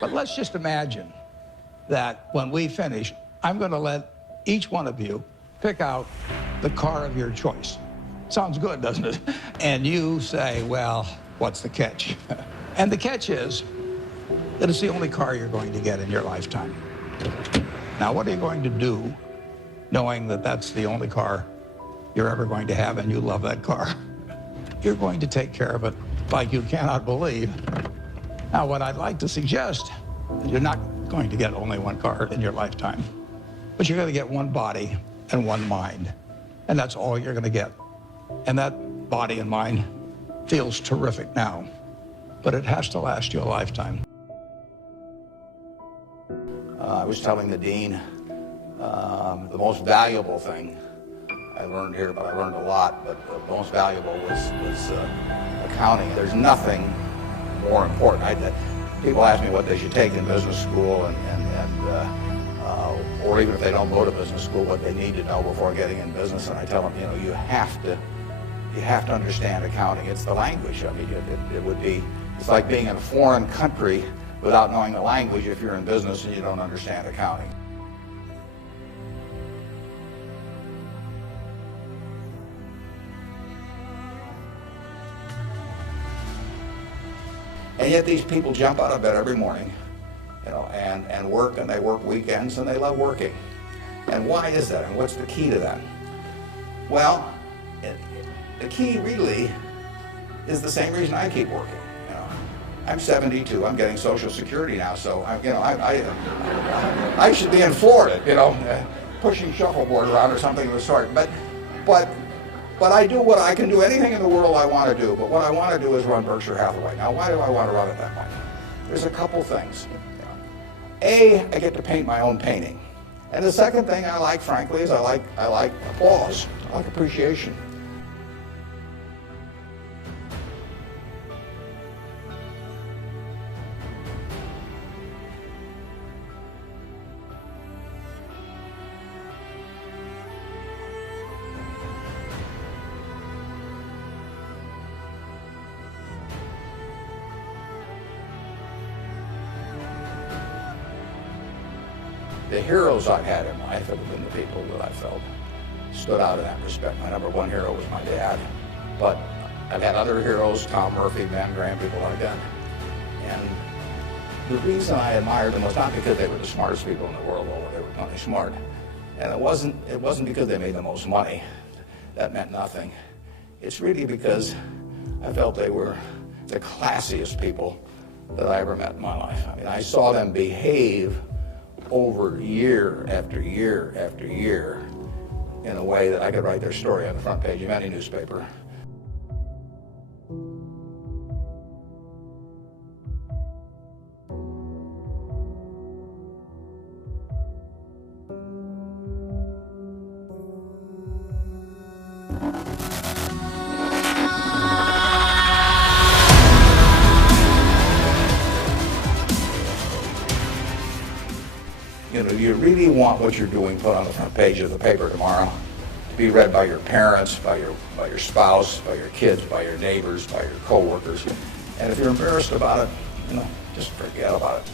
But let's just imagine that when we finish, I'm going to let each one of you pick out the car of your choice. Sounds good, doesn't it? And you say, well, what's the catch? And the catch is that it's the only car you're going to get in your lifetime. Now, what are you going to do knowing that that's the only car you're ever going to have and you love that car? You're going to take care of it like you cannot believe. Now, what I'd like to suggest, you're not going to get only one car in your lifetime, but you're going to get one body and one mind, and that's all you're going to get. And that body and mind feels terrific now, but it has to last you a lifetime. I was telling the dean the most valuable thing I learned here, but I learned a lot, but the most valuable was accounting. There's nothing more important. People ask me what they should take in business school, or even if they don't go to business school, what they need to know before getting in business. And I tell them, you have to understand accounting. It's the language. I mean, it's like being in a foreign country without knowing the language if you're in business and you don't understand accounting. And yet these people jump out of bed every morning, and work, and they work weekends, and they love working. And why is that? And what's the key to that? Well, the key really is the same reason I keep working. I'm 72. I'm getting Social Security now, so I should be in Florida, pushing shuffleboard around or something of the sort. But I do what I can do, anything in the world I want to do. But what I want to do is run Berkshire Hathaway. Now, why do I want to run it that way? There's a couple things. A, I get to paint my own painting. And the second thing I like, frankly, is I like applause. I like appreciation. The heroes I've had in life have been the people that I felt stood out in that respect. My number one hero was my dad, but I've had other heroes, Tom Murphy, Ben Graham, people like that. And the reason I admired them was not because they were the smartest people in the world, although they were plenty smart. And it wasn't because they made the most money. That meant nothing. It's really because I felt they were the classiest people that I ever met in my life. I mean, I saw them behave over year after year after year in a way that I could write their story on the front page of any newspaper. You really want what you're doing put on the front page of the paper tomorrow to be read by your parents, by your spouse, by your kids, by your neighbors, by your coworkers. And if you're embarrassed about it, just forget about it.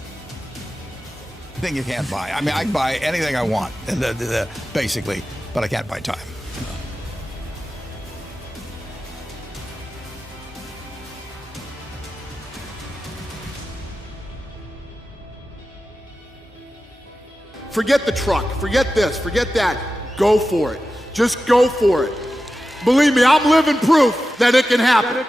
Thing you can't buy. I mean, I can buy anything I want, basically, but I can't buy time. Forget the truck, forget this, forget that. Go for it. Just go for it. Believe me, I'm living proof that it can happen.